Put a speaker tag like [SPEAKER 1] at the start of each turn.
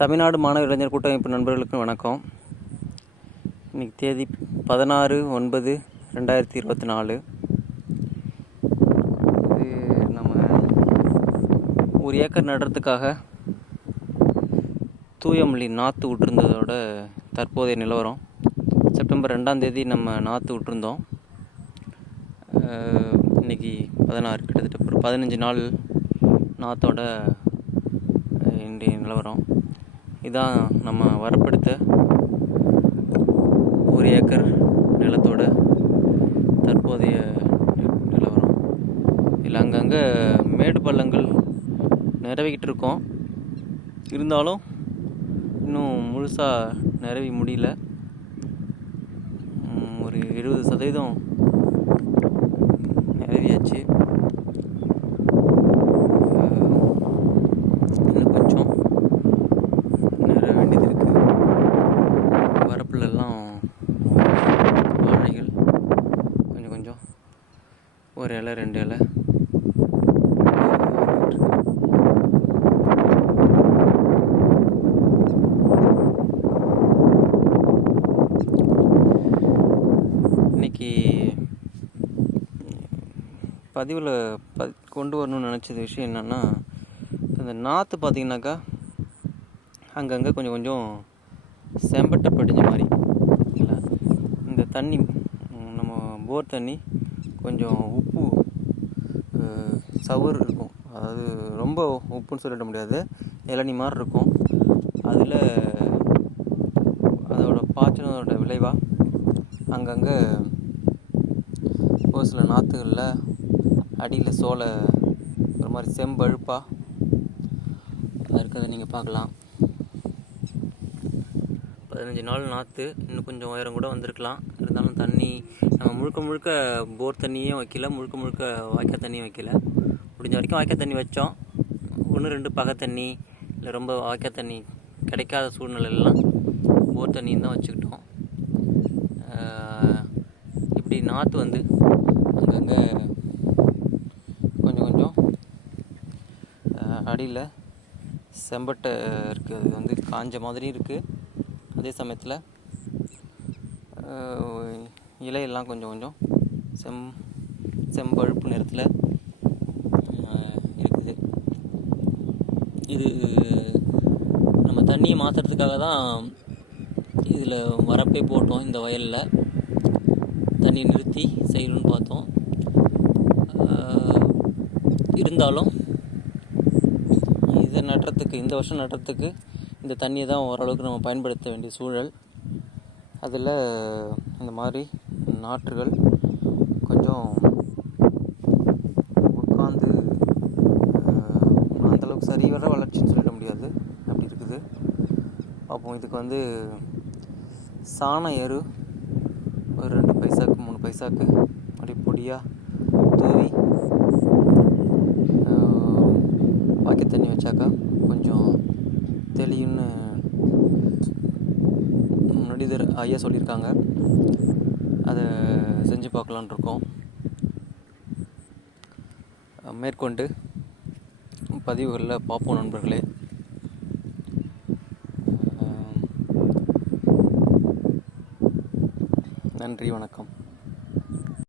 [SPEAKER 1] தமிழ்நாடு மாணவ இளைஞர் கூட்டமைப்பு நண்பர்களுக்கு வணக்கம். இன்னைக்கு தேதி பதினாறு ஒன்பது ரெண்டாயிரத்தி இருபத்தி நாலு. இது நம்ம ஒரு ஏக்கர் நடுறதுக்காக தூயமல்லி நாற்று விட்டுருந்ததோட தற்போதைய நிலவரம். செப்டம்பர் ரெண்டாம் தேதி நம்ம நாற்று விட்டுருந்தோம். இன்றைக்கி இன்னைக்கு பதினாறு கிட்டத்தட்ட ஒரு பதினஞ்சு நாள் நாற்றோட இன்றைய நிலவரம். இதான் நம்ம வரப்படுத்த ஒரு ஏக்கர் நிலத்தோட தற்போதைய நிலவரம். இதில் அங்கங்கே மேடு பள்ளங்கள் நிறவிக்கிட்டு இருக்கோம். இருந்தாலும் இன்னும் முழுசாக நிறவி முடியல. ஒரு எழுபது சதவீதம் நிறவியாச்சு அஹ், இன்னும் கொஞ்சம் நிற வேண்டியது இருக்குது வரப்புலெல்லாம் வாழைகள் கொஞ்சம் கொஞ்சம் ஒரு இலை ரெண்டு இலை. இன்னைக்கு பதிவில் ப கொண்டு வரணும்னு நினச்சது விஷயம் என்னென்னா இந்த நாற்று பார்த்தீங்கன்னாக்கா அங்கங்கே கொஞ்சம் கொஞ்சம் செம்பட்டை படிஞ்ச மாதிரி. இல்லை இந்த தண்ணி நம்ம போர் தண்ணி கொஞ்சம் உப்பு அஹ், இருக்கும். அதாவது ரொம்ப உப்புன்னு சொல்லிட முடியாது. இளநி மாதிரி இருக்கும். அதில் அதோட பாய்ச்சினதோட விளைவாக அங்கங்கே ஒரு சில நாற்றுகளில் அடியில் சோலை ஒரு மாதிரி செம்பழுப்பாக இருக்கிறத நீங்கள் பார்க்கலாம். பதினஞ்சு நாள் நாற்று இன்னும் கொஞ்சம் உயரம் கூட வந்திருக்கலாம். இருந்தாலும் தண்ணி நம்ம முழுக்க முழுக்க போர் தண்ணியும் வைக்கல முழுக்க முழுக்க வாய்க்கால் தண்ணியும் வைக்கல. முடிஞ்ச வரைக்கும் வாய்க்கால் தண்ணி வச்சோம். ஒன்று ரெண்டு பகை தண்ணி இல்லை ரொம்ப வாய்க்கால் தண்ணி கிடைக்காத சூழ்நிலையெல்லாம் போர் தண்ணியும் தான் வச்சுக்கிட்டோம். இப்படி நாற்று வந்து அங்கங்கே கொஞ்சம் கொஞ்சம் அடியில் செம்பட்டை இருக்குது அது வந்து காஞ்ச மாதிரியும் இருக்குது அதே சமயத்தில் இலையெல்லாம் கொஞ்சம் கொஞ்சம் செம் செம்பழுப்பு நிறத்தில் இருக்குது. இது நம்ம தண்ணியை மாற்றுறதுக்காக தான் இதில் வரப்பே போட்டோம் இந்த வயலில். தண்ணியை நிறுத்தி செய்யணும்னு பார்த்தோம். இருந்தாலும் இதை நடுறதுக்கு இந்த வருஷம் நடுறதுக்கு இந்த தண்ணியை தான் ஓரளவுக்கு நம்ம பயன்படுத்த வேண்டிய சூழல். அதில் இந்த மாதிரி நாற்றுகள் கொஞ்சம் உட்காந்து அந்தளவுக்கு சரிவர வளர்ச்சின்னு சொல்லிட முடியாது. அப்படி இருக்குது. அப்போ இதுக்கு வந்து சாண எரு ஒரு ரெண்டு பைசாக்கு மூணு பைசாக்கு அப்படி பொடியாக தூவி ஆஹ், தண்ணி வச்சாக்கா கொஞ்சம் தெளியுன்னு பண்டிதர் ஐயா சொல்லியிருக்காங்க. அதை செஞ்சு பார்க்கலான்னு இருக்கோம். மேற்கொண்டு பதிவுகளில் பார்ப்போம் நண்பர்களே. நன்றி வணக்கம்.